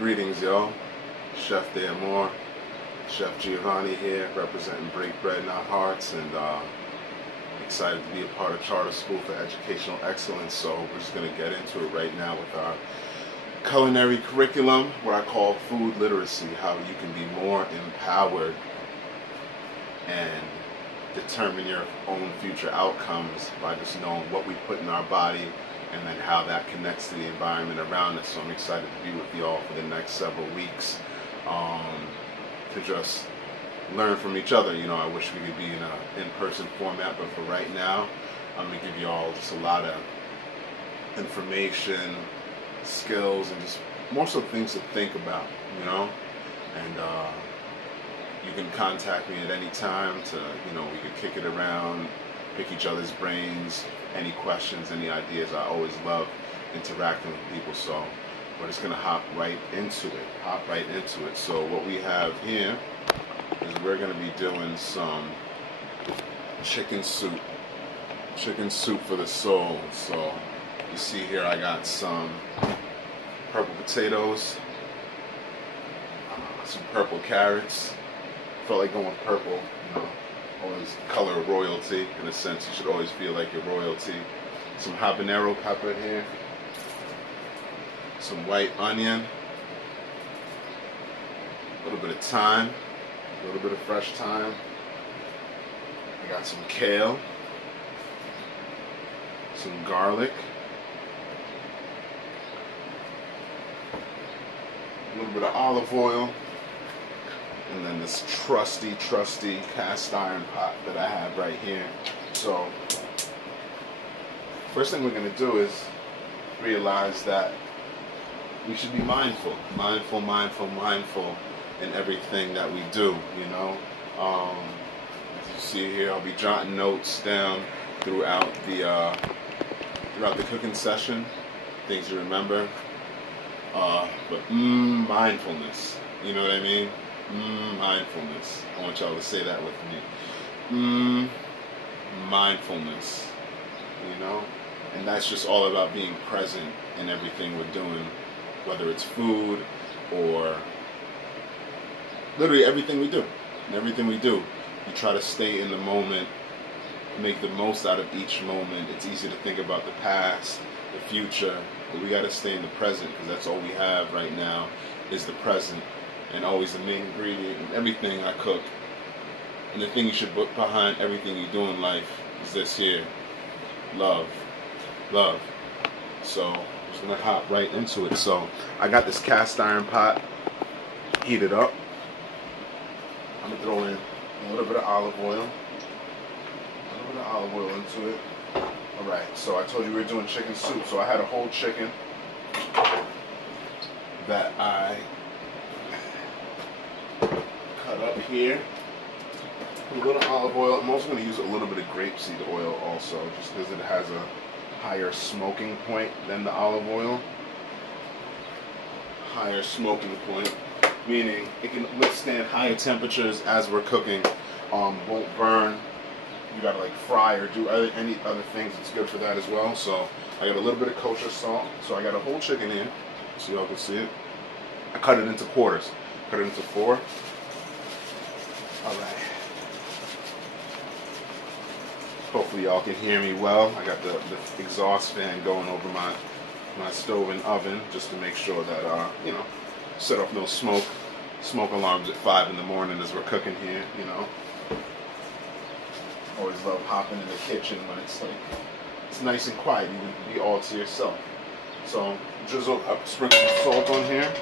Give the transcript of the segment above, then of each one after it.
Greetings, y'all. Chef D'Amore, Chef Giovanni here, representing Break Bread in Our Hearts, and excited to be a part of Charter School for Educational Excellence. So we're just going to get into it right now with our culinary curriculum, what I call food literacy, how you can be more empowered and determine your own future outcomes by just knowing what we put in our body and then how that connects to the environment around us. So I'm excited to be with you all for the next several weeks to just learn from each other. You know, I wish we could be in an in-person format, but for right now, I'm going to give you all just a lot of information, skills, and just more so things to think about, you know. And you can contact me at any time to, you know, we could kick it around, pick each other's brains, any questions, any ideas. I always love interacting with people, so we're just going to hop right into it. So what we have here is we're going to be doing some chicken soup for the soul. So you see here I got some purple potatoes, some purple carrots. Felt like going purple, you know, always color of royalty. In a sense, you should always feel like you're royalty. Some habanero pepper here, some white onion, a little bit of thyme, a little bit of fresh thyme. I got some kale, some garlic, a little bit of olive oil, and then this trusty cast iron pot that I have right here. So first thing we're going to do is realize that we should be mindful in everything that we do, you know. As you see here, I'll be jotting notes down throughout the cooking session, things to remember. But mindfulness, you know what I mean? Mindfulness. I want y'all to say that with me. Mindfulness, you know? And that's just all about being present in everything we're doing, whether it's food or literally everything we do. You try to stay in the moment, make the most out of each moment. It's easy to think about the past, the future, but we got to stay in the present, because that's all we have right now is the present. And always the main ingredient in everything I cook, and the thing you should put behind everything you do in life is this here: love. So I'm just gonna hop right into it. So I got this cast iron pot heated up. I'm gonna throw in a little bit of olive oil, into it. All right. So I told you we were doing chicken soup. So I had a whole chicken that I cut up here. Put a little olive oil. I'm also going to use a little bit of grapeseed oil also, just because it has a higher smoking point than the olive oil. Higher smoking point, meaning it can withstand higher temperatures as we're cooking. Won't burn. You gotta like fry or do any other things. It's good for that as well. So I got a little bit of kosher salt. So I got a whole chicken here, so y'all can see it. I cut it into quarters. Cut it into 4. All right. Hopefully y'all can hear me well. I got the exhaust fan going over my stove and oven, just to make sure that you know, set off no smoke alarms at 5 in the morning as we're cooking here. You know, always love hopping in the kitchen when it's like it's nice and quiet. You can be all to yourself. So drizzle up, sprinkle some salt on here.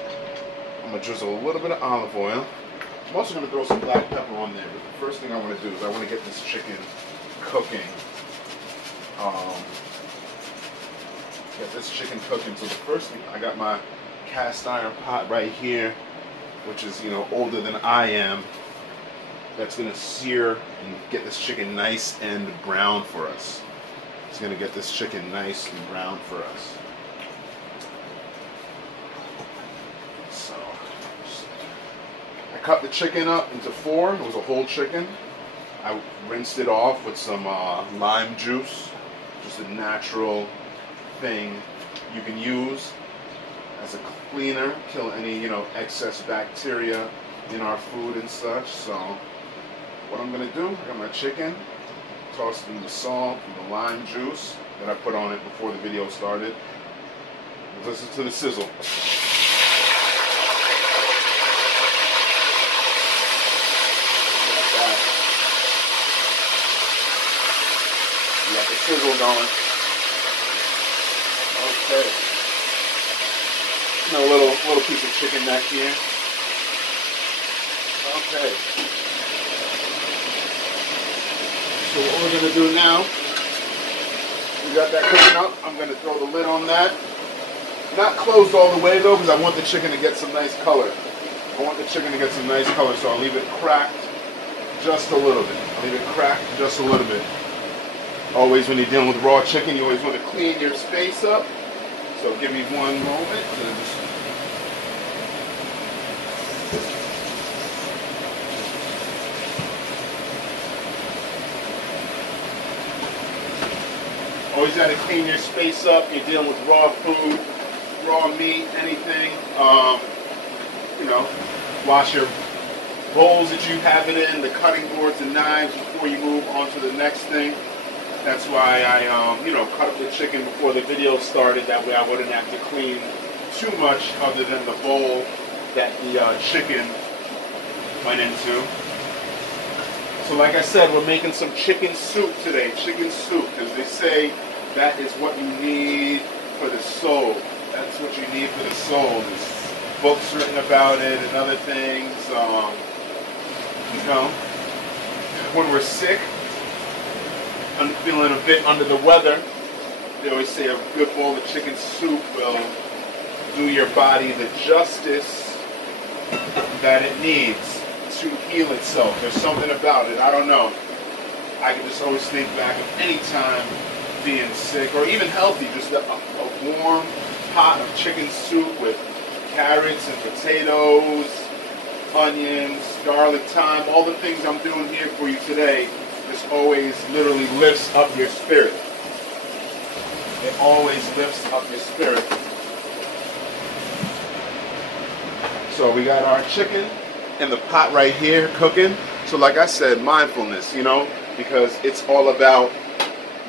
I'm gonna drizzle a little bit of olive oil. I'm also going to throw some black pepper on there, but the first thing I want to do is I want to get this chicken cooking. So the first thing, I got my cast iron pot right here, which is, you know, older than I am. That's going to sear and get this chicken nice and brown for us. It's going to get this chicken nice and brown for us. I cut the chicken up into 4. It was a whole chicken. I rinsed it off with some lime juice, just a natural thing you can use as as a cleaner, kill any, excess bacteria in our food and such. So what I'm gonna do, I got my chicken, tossed in the salt and the lime juice that I put on it before the video started. Let's listen to the sizzle. You got the sizzle going. Okay. A little piece of chicken back here. Okay. So what we're gonna do now, we got that cooking up. I'm gonna throw the lid on that. Not closed all the way though, because I want the chicken to get some nice color. So I'll leave it cracked just a little bit. Always when you're dealing with raw chicken, you always want to clean your space up. So give me one moment to just always got to clean your space up. You're dealing with raw food, raw meat, anything. Wash your bowls that you have it in, the cutting boards and knives before you move on to the next thing. That's why I, cut up the chicken before the video started. That way I wouldn't have to clean too much other than the bowl that the chicken went into. So like I said, we're making some chicken soup today. Chicken soup, because they say that is what you need for the soul. That's what you need for the soul. There's books written about it and other things. When we're sick, I'm feeling a bit under the weather, they always say a good bowl of chicken soup will do your body the justice that it needs to heal itself. There's something about it, I don't know. I can just always think back of any time being sick or even healthy, just a warm pot of chicken soup with carrots and potatoes, onions, garlic, thyme, all the things I'm doing here for you today. This always literally lifts up your spirit. It always lifts up your spirit. So we got our chicken in the pot right here cooking. So like I said, mindfulness, because it's all about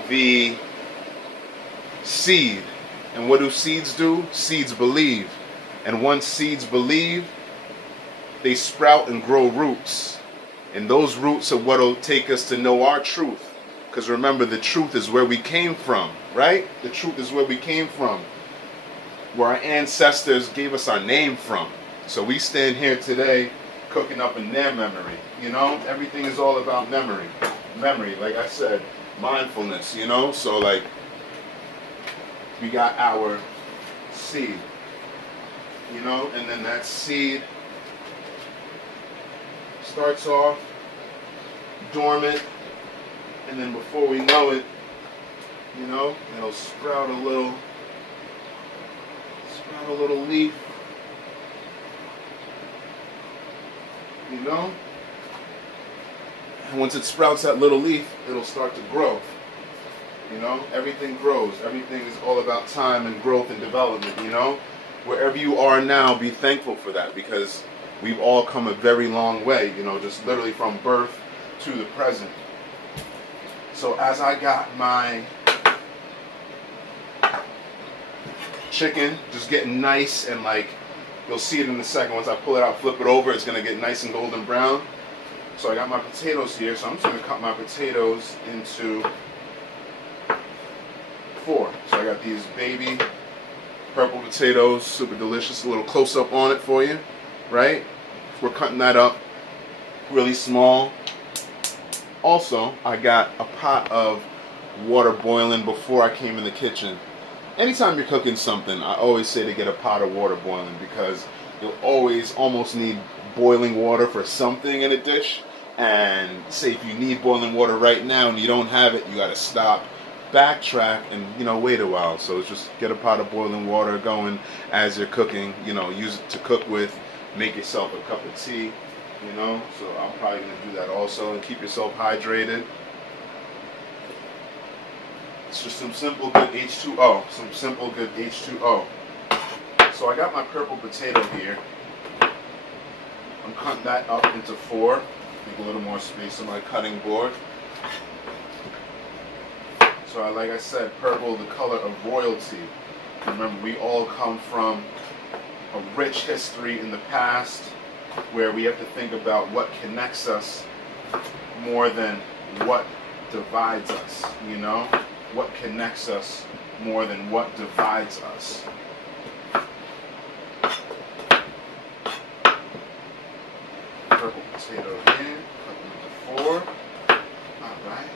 the seed. And what do seeds do? Seeds believe. And once seeds believe, they sprout and grow roots. And those roots are what will take us to know our truth. Because remember, the truth is where we came from, right? The truth is where we came from. Where our ancestors gave us our name from. So we stand here today cooking up in their memory. Everything is all about memory. Memory, like I said, mindfulness, So like, we got our seed, and then that seed starts off dormant, and then before we know it, it'll sprout a little leaf, and once it sprouts that little leaf, it'll start to grow. Everything grows. Everything is all about time and growth and development, Wherever you are now, be thankful for that, because we've all come a very long way, just literally from birth to the present. So as I got my chicken just getting nice and you'll see it in a second. Once I pull it out, flip it over, it's going to get nice and golden brown. So I got my potatoes here, so I'm just going to cut my potatoes into 4. So I got these baby purple potatoes, super delicious. A little close up on it for you, right? We're cutting that up really small. Also, I got a pot of water boiling before I came in the kitchen. Anytime you're cooking something, I always say to get a pot of water boiling, because you'll always almost need boiling water for something in a dish. And say if you need boiling water right now and you don't have it, you got to stop, backtrack, and wait a while. So just get a pot of boiling water going as you're cooking. Use it to cook with. Make yourself a cup of tea. So I'm probably gonna do that also, and keep yourself hydrated. It's just some simple good H2O. So I got my purple potato here. I'm cutting that up into 4. Make a little more space on my cutting board. So like I said, purple, the color of royalty. Remember, we all come from a rich history in the past where we have to think about what connects us more than what divides us, you know? What connects us more than what divides us. Purple potato in, cut them into 4. Alright.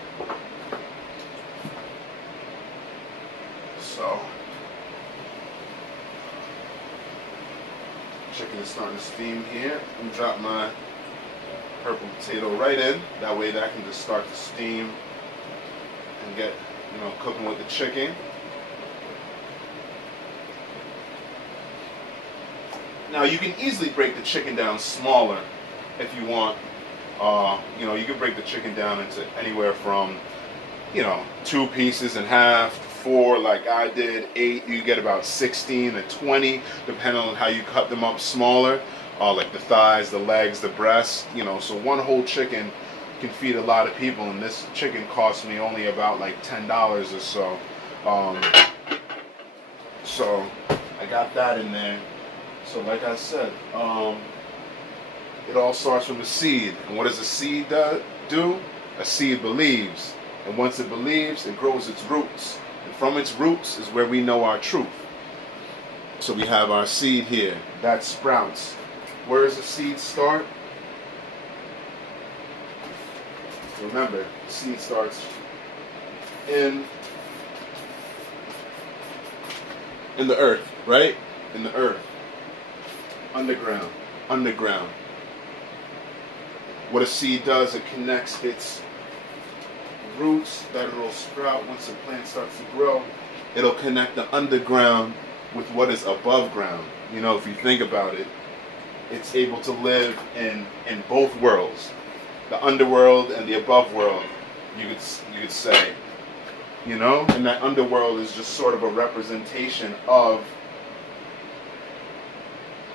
So, chicken is starting to steam here. I'm gonna drop my purple potato right in. That way that can just start to steam and get, you know, cooking with the chicken. Now you can easily break the chicken down smaller if you want. You know, you can break the chicken down into anywhere from, you know, 2 pieces in half, 4 like I did, 8. You get about 16 to 20 depending on how you cut them up smaller. Like the thighs, the legs, the breasts, you know. So one whole chicken can feed a lot of people, and this chicken cost me only about like $10 or so. So I got that in there. So like I said, it all starts from a seed. And what does a seed do? A seed believes. And once it believes, it grows its roots. And from its roots is where we know our truth. So we have our seed here. That sprouts. Where does the seed start? Remember, the seed starts in the earth, right? In the earth. Underground. Underground. What a seed does, it connects its roots that it'll sprout once the plant starts to grow. It'll connect the underground with what is above ground. You know, if you think about it, it's able to live in both worlds, the underworld and the above world. You could say, you know, and that underworld is just sort of a representation of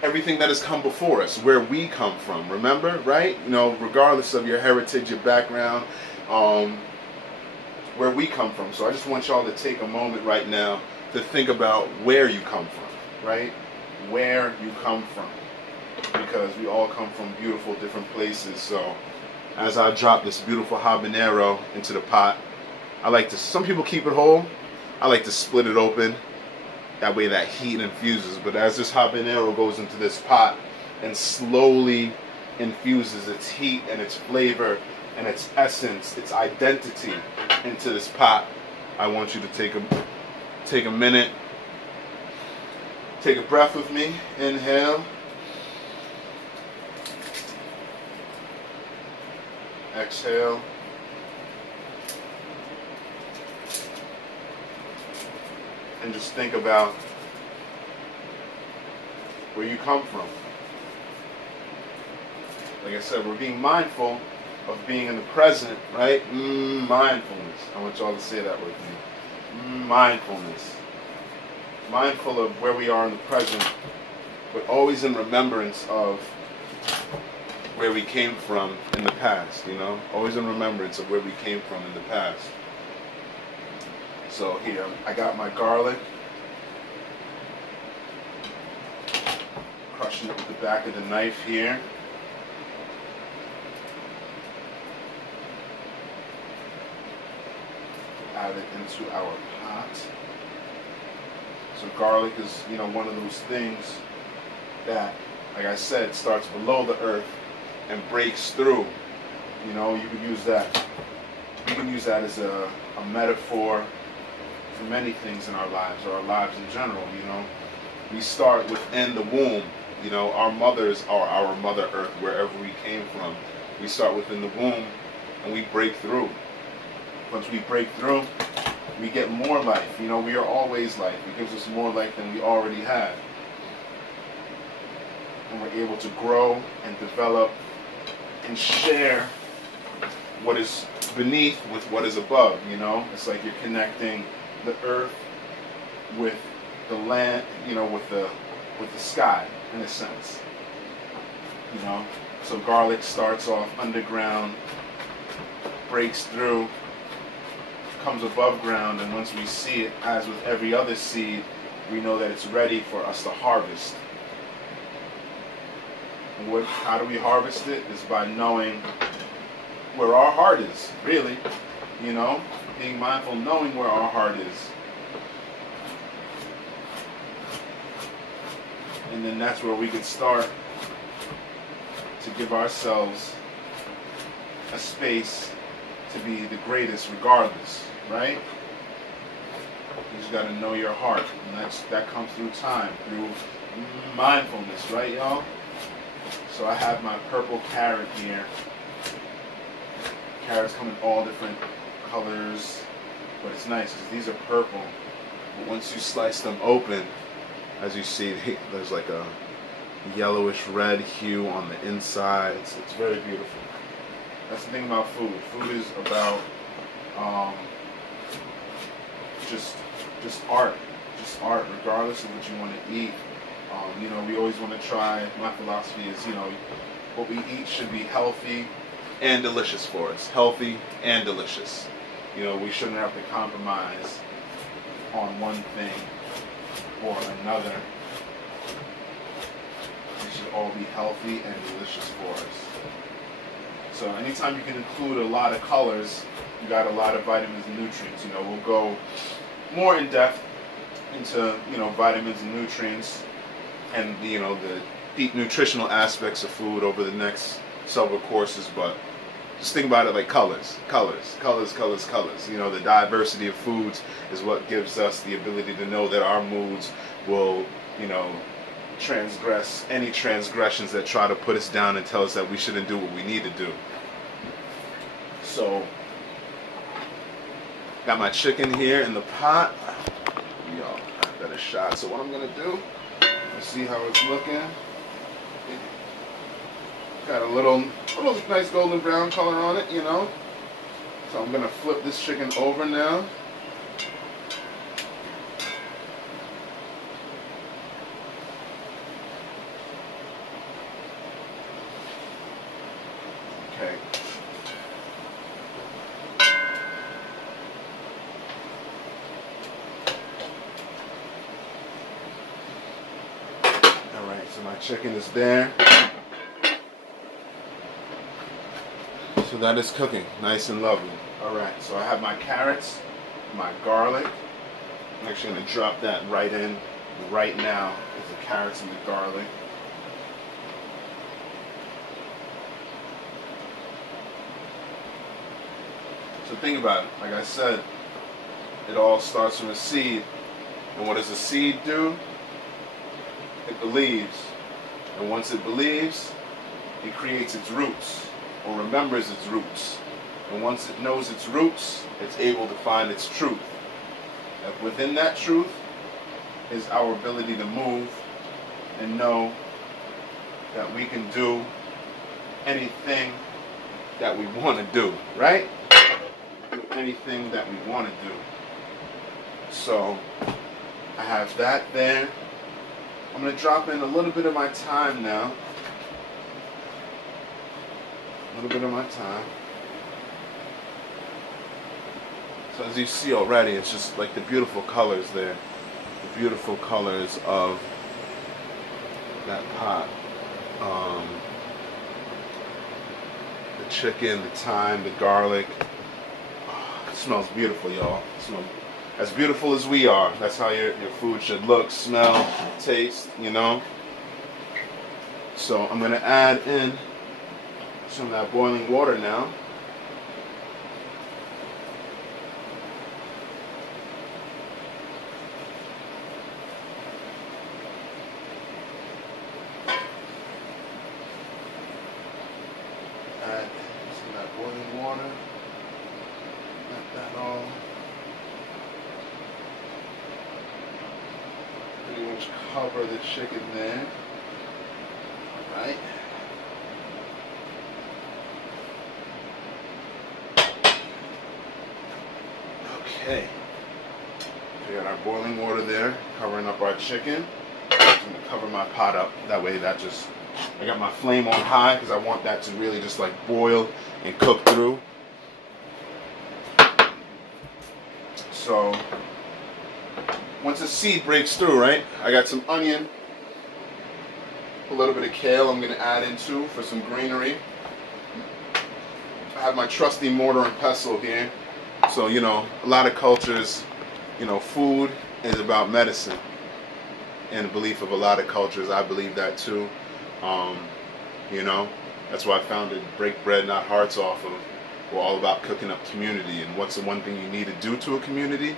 everything that has come before us, where we come from. Remember, right? You know, regardless of your heritage, your background, where we come from. So I just want y'all to take a moment right now to think about where you come from, right? Where you come from. Because we all come from beautiful different places. So as I drop this beautiful habanero into the pot, I like to, some people keep it whole. I like to split it open. That way that heat infuses. But as this habanero goes into this pot and slowly infuses its heat and its flavor and its essence, its identity into this pot, I want you to take a minute, take a breath with me. Inhale. Exhale. And just think about where you come from. Like I said, we're being mindful of being in the present, right? Mindfulness. I want y'all to say that with me. Mindfulness. Mindful of where we are in the present, but always in remembrance of where we came from in the past, you know? Always in remembrance of where we came from in the past. So here, I got my garlic. Crushing it with the back of the knife here. Add it into our pot. So garlic is, you know, one of those things that, like I said, starts below the earth and breaks through. You know, you can use that. You can use that as a metaphor for many things in our lives, or our lives in general. You know, we start within the womb. You know, our mothers are our Mother Earth, wherever we came from. We start within the womb, and we break through. Once we break through, we get more life. You know, we are always life. It gives us more life than we already had. And we're able to grow and develop and share what is beneath with what is above, you know? It's like you're connecting the earth with the land, you know, with the with the sky, in a sense. You know, so garlic starts off underground, breaks through, comes above ground, and once we see it, as with every other seed, we know that it's ready for us to harvest. And how do we harvest it? Is by knowing where our heart is, really. You know, being mindful, knowing where our heart is. And then that's where we can start to give ourselves a space to be the greatest regardless, right? You just got to know your heart, and that comes through time, through mindfulness, right, y'all? So I have my purple carrot here. Carrots come in all different colors, but it's nice because these are purple. But once you slice them open, as you see, there's like a yellowish red hue on the inside. It's very beautiful. That's the thing about food. Food is about just art. Just art, regardless of what you want to eat. You know, we always want to try. My philosophy is, you know, what we eat should be healthy and delicious for us. Healthy and delicious. You know, we shouldn't have to compromise on one thing or another. It should all be healthy and delicious for us. So anytime you can include a lot of colors, you got a lot of vitamins and nutrients. You know, we'll go more in depth into, you know, vitamins and nutrients and, you know, the deep nutritional aspects of food over the next several courses, but just think about it like colors. You know, the diversity of foods is what gives us the ability to know that our moods will, you know, transgress any transgressions that try to put us down and tell us that we shouldn't do what we need to do. So, got my chicken here in the pot. Y'all, I got a shot. So what I'm gonna do, let's see how it's looking. Got a little nice golden brown color on it, you know. So I'm gonna flip this chicken over now. Okay. All right, so my chicken is there. So that is cooking, nice and lovely. All right, so I have my carrots, my garlic. I'm actually gonna drop that right in right now, is the carrots and the garlic. So think about it, like I said, it all starts from a seed. And what does a seed do? It believes. And once it believes, it creates its roots, or remembers its roots. And once it knows its roots, it's able to find its truth. And within that truth is our ability to move and know that we can do anything that we want to do, right? Do anything that we want to do. So I have that there. I'm going to drop in a little bit of my thyme now. A little bit of my thyme. So as you see already, it's just like the beautiful colors there. The beautiful colors of that pot. The chicken, the thyme, the garlic. Oh, it smells beautiful, y'all. It smells as beautiful as we are. That's how your food should look, smell, taste, you know. So I'm going to add in some of that boiling water now. Add some of that boiling water. Let that all pretty much cover the chicken there. All right. Okay. So we got our boiling water there, covering up our chicken. I'm gonna cover my pot up. That way I got my flame on high because I want that to really just like boil and cook through. So once the seed breaks through, right, I got some onion, a little bit of kale I'm gonna add into for some greenery. I have my trusty mortar and pestle here. So, you know, a lot of cultures, you know, food is about medicine. And the belief of a lot of cultures, I believe that too. You know, that's why I founded Break Bread Not Hearts off of. We're all about cooking up community. And what's the one thing you need to do to a community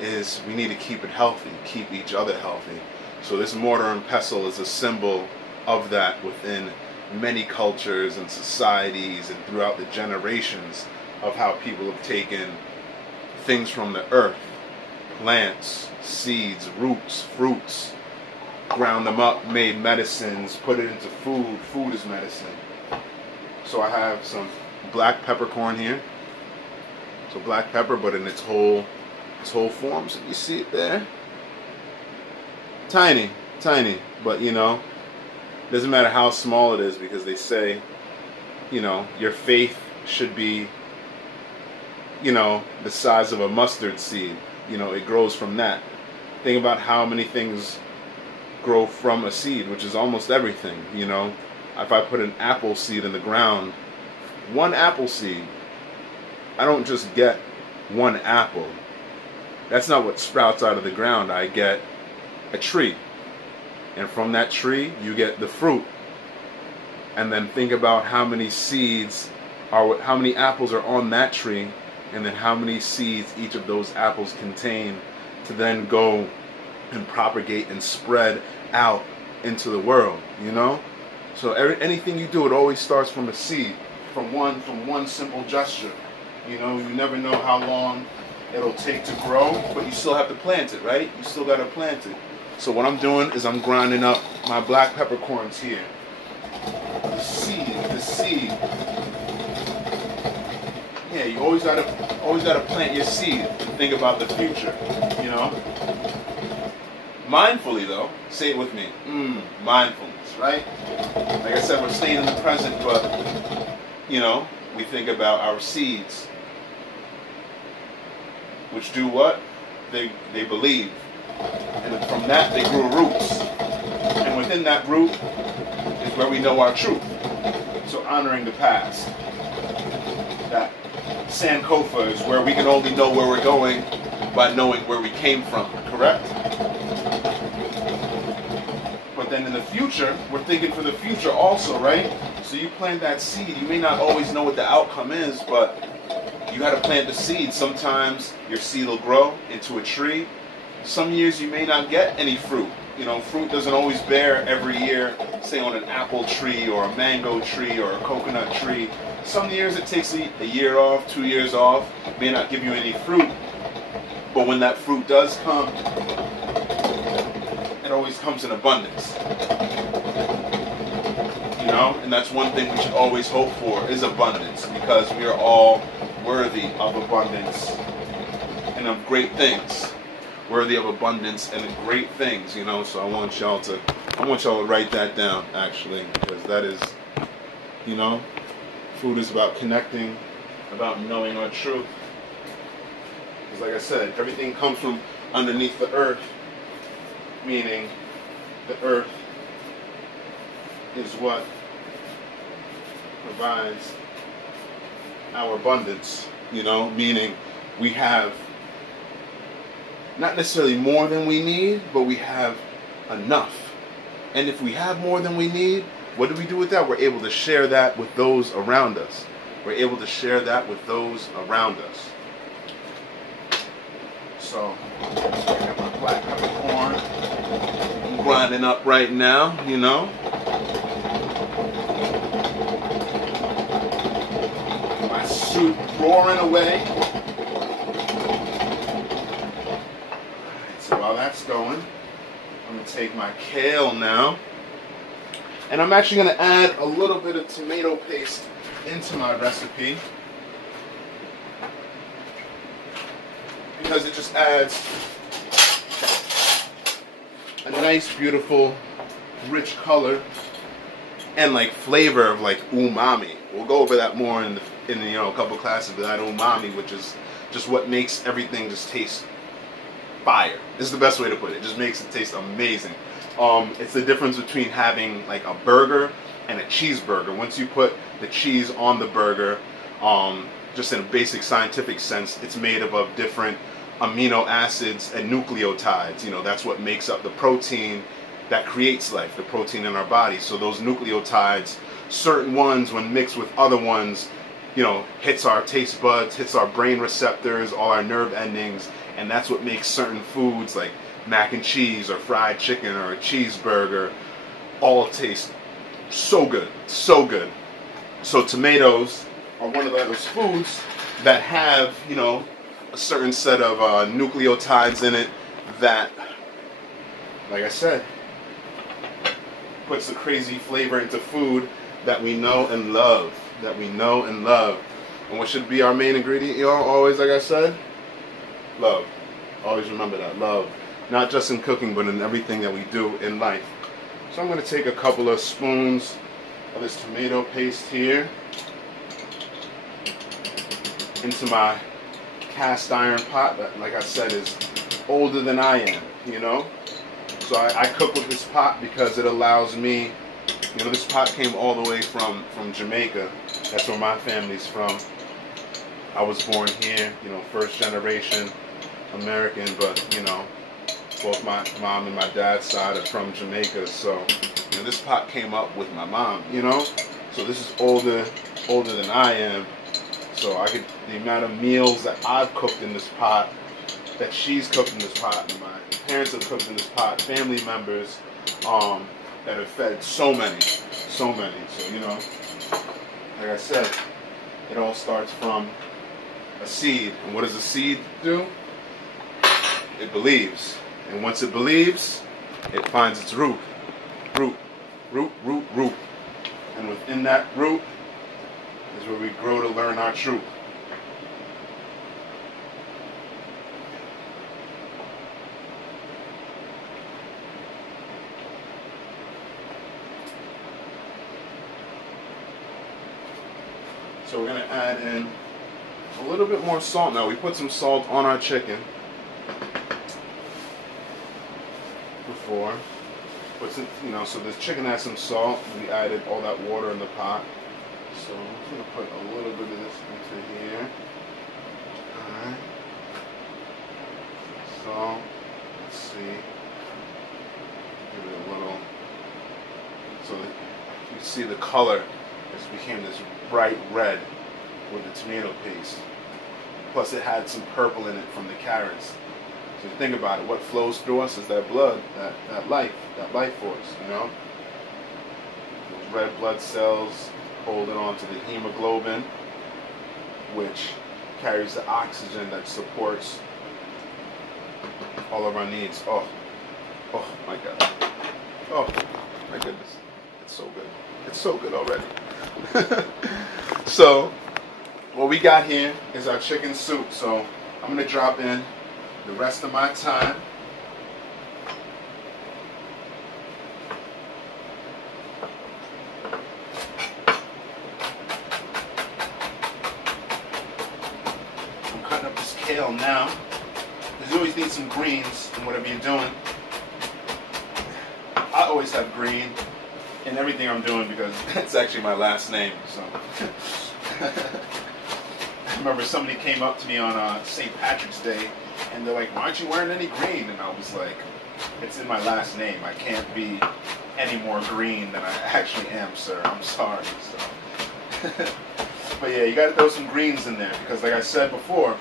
is we need to keep it healthy, keep each other healthy. So this mortar and pestle is a symbol of that within many cultures and societies and throughout the generations of how people have taken things from the earth, plants, seeds, roots, fruits, ground them up, made medicines, put it into food. Food is medicine. So I have some black peppercorn here. So black pepper, but in its whole form. So you see it there? Tiny, tiny, but you know, doesn't matter how small it is, because they say, you know, your faith should be, you know, the size of a mustard seed. You know, it grows from that. Think about how many things grow from a seed, which is almost everything. You know, if I put an apple seed in the ground, one apple seed, I don't just get one apple. That's not what sprouts out of the ground. I get a tree. And from that tree, you get the fruit. And then think about how many seeds are, how many apples are on that tree, and then how many seeds each of those apples contain to then go and propagate and spread out into the world, you know? So anything you do, it always starts from a seed, from one simple gesture. You know, you never know how long it'll take to grow, but you still have to plant it, right? You still got to plant it. So what I'm doing is I'm grinding up my black peppercorns here. The seed. Yeah, you always gotta plant your seed and think about the future, you know? Mindfully though, say it with me, mindfulness, right? Like I said, we're staying in the present, but, you know, we think about our seeds, which do what? They believe. And from that, they grew roots. And within that root is where we know our truth. So honoring the past. That Sankofa is where we can only know where we're going by knowing where we came from, correct? But then in the future, we're thinking for the future also, right? So you plant that seed. You may not always know what the outcome is, but you got to plant the seed. Sometimes your seed will grow into a tree. Some years you may not get any fruit. You know, fruit doesn't always bear every year, say on an apple tree or a mango tree or a coconut tree. Some years it takes a year off, 2 years off, may not give you any fruit. But when that fruit does come, it always comes in abundance. You know, and that's one thing we should always hope for is abundance, because we are all worthy of abundance and of great things. Worthy of abundance and great things, you know. So I want y'all to write that down, actually, because that is, you know, food is about connecting, about knowing our truth. Because like I said, everything comes from underneath the earth, meaning the earth is what provides our abundance, you know, meaning we have not necessarily more than we need, but we have enough. And if we have more than we need, what do we do with that? We're able to share that with those around us. We're able to share that with those around us. So, I got my black peppercorn. I'm grinding up right now, you know. My soup roaring away. So while that's going, I'm going to take my kale now, and I'm actually going to add a little bit of tomato paste into my recipe, because it just adds a nice, beautiful, rich color and like flavor of like umami. We'll go over that more in you know, a couple classes of that umami, which is just what makes everything just taste fire. This is the best way to put it. It just makes it taste amazing. It's the difference between having like a burger and a cheeseburger. Once you put the cheese on the burger, just in a basic scientific sense, it's made up of different amino acids and nucleotides. You know, that's what makes up the protein that creates life, the protein in our body. So those nucleotides, certain ones when mixed with other ones, you know, hits our taste buds, hits our brain receptors, all our nerve endings, and that's what makes certain foods like mac and cheese or fried chicken or a cheeseburger all taste so good, so good. So tomatoes are one of those foods that have, you know, a certain set of nucleotides in it that, like I said, puts the crazy flavor into food that we know and love. That we know and love. And what should be our main ingredient, y'all? Always, like I said, love. Always remember that, love. Not just in cooking, but in everything that we do in life. So I'm going to take a couple of spoons of this tomato paste here into my cast iron pot that, like I said, is older than I am, you know. So I cook with this pot because it allows me, you know, this pot came all the way from Jamaica. That's where my family's from. I was born here, you know, first generation American, but, you know, both my mom and my dad's side are from Jamaica. So, you know, this pot came up with my mom, you know. So this is older than I am. So the amount of meals that I've cooked in this pot, that she's cooked in this pot, and my parents have cooked in this pot, family members, that have fed so many. So, you know, like I said, it all starts from a seed. And what does a seed do? It believes. And once it believes, it finds its root. Root. And within that root is where we grow to learn our truth. So we're going to add in a little bit more salt now. We put some salt on our chicken before. But since, you know, so the chicken has some salt, we added all that water in the pot. So I'm just going to put a little bit of this into here. Alright. So, let's see. Give it a little. So that you see the color just became this bright red with the tomato paste. Plus it had some purple in it from the carrots. So think about it, what flows through us is that blood, that life force, you know? Those red blood cells holding on to the hemoglobin, which carries the oxygen that supports all of our needs. Oh my God. Oh my goodness. It's so good. It's so good already. So, what we got here is our chicken soup. So, I'm going to drop in the rest of my time. I'm cutting up this kale now. You always need some greens in whatever you're doing. I always have green in everything I'm doing because it's actually my last name. So I remember somebody came up to me on St. Patrick's Day and they're like, "Why aren't you wearing any green?" And I was like, "It's in my last name. I can't be any more green than I actually am, sir. I'm sorry." So but yeah, you got to throw some greens in there because, like I said before,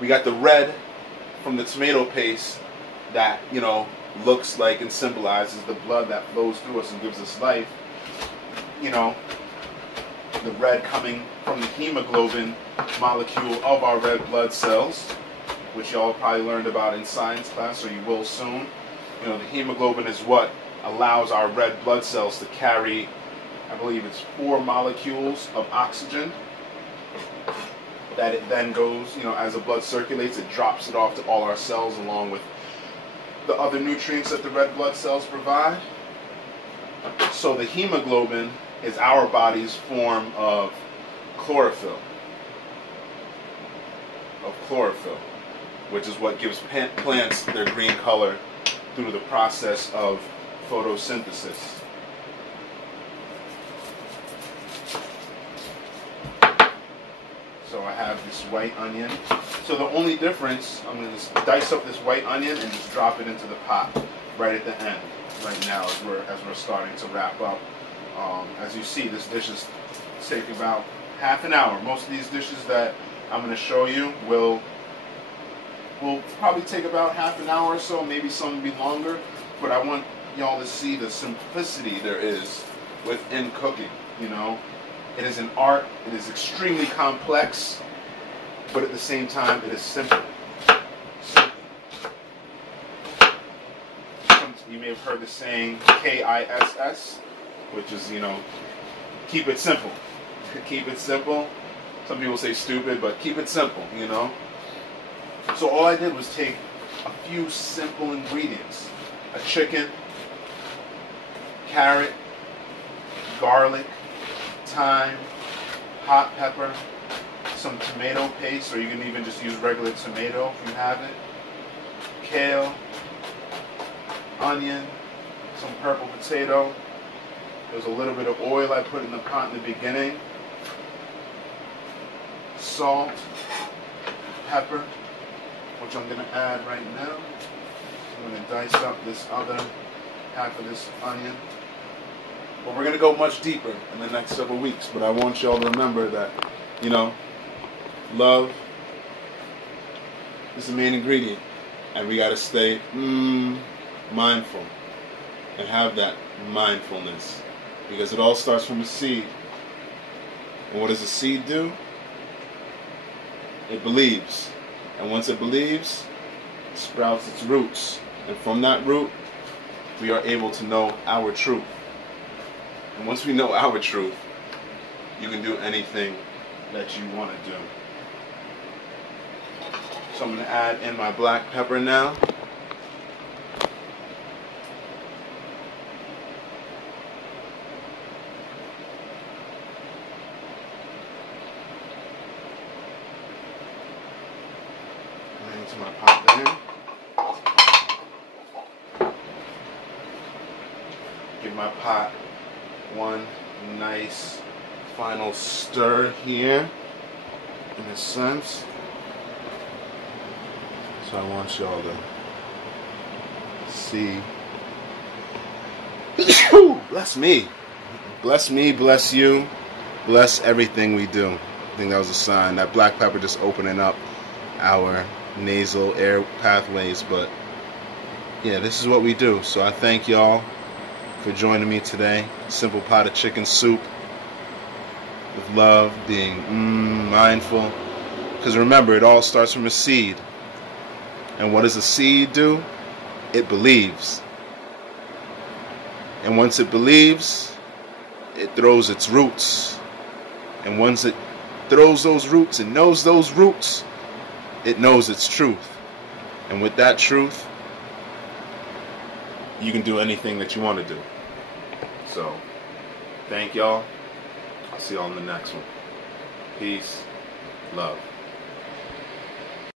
we got the red from the tomato paste that, you know, looks like and symbolizes the blood that flows through us and gives us life. You know, the red coming from the hemoglobin molecule of our red blood cells, which y'all probably learned about in science class, or you will soon. You know, the hemoglobin is what allows our red blood cells to carry, I believe it's 4 molecules of oxygen, that it then goes, you know, as the blood circulates, it drops it off to all our cells along with the other nutrients that the red blood cells provide. So the hemoglobin is our body's form of chlorophyll. Which is what gives plants their green color through the process of photosynthesis. So I have this white onion. So the only difference, I'm going to dice up this white onion and just drop it into the pot right at the end, right now as we're starting to wrap up. As you see, this dish is taking about half an hour. Most of these dishes that I'm going to show you will probably take about half an hour or so, maybe some will be longer, but I want y'all to see the simplicity there is within cooking, you know. It is an art, it is extremely complex, but at the same time it is simple. You may have heard the saying KISS, which is, you know, keep it simple. Keep it simple. Some people say stupid, but keep it simple, you know. So all I did was take a few simple ingredients. A chicken, carrot, garlic, thyme, hot pepper, some tomato paste, or you can even just use regular tomato if you have it, kale, onion, some purple potato. There's a little bit of oil I put in the pot in the beginning, salt, pepper, which I'm going to add right now. I'm going to dice up this other half of this onion. But we're going to go much deeper in the next several weeks. But I want y'all to remember that, you know, love is the main ingredient. And we got to stay mindful and have that mindfulness. Because it all starts from a seed. And what does a seed do? It believes. And once it believes, it sprouts its roots. And from that root, we are able to know our truth. And once we know our truth, you can do anything that you want to do. So I'm going to add in my black pepper now. Into my pot there. Give my pot one nice final stir here, in a sense. So I want y'all to see. Bless me. Bless me, bless you, bless everything we do. I think that was a sign. That black pepper just opening up our nasal air pathways. But yeah, this is what we do. So I thank y'all for joining me today. Simple pot of chicken soup with love, being mindful. Because remember, it all starts from a seed. And what does a seed do? It believes. And once it believes, it throws its roots. And once it throws those roots and knows those roots, it knows its truth. And with that truth, you can do anything that you want to do. So, thank y'all. I'll see y'all in the next one. Peace. Love.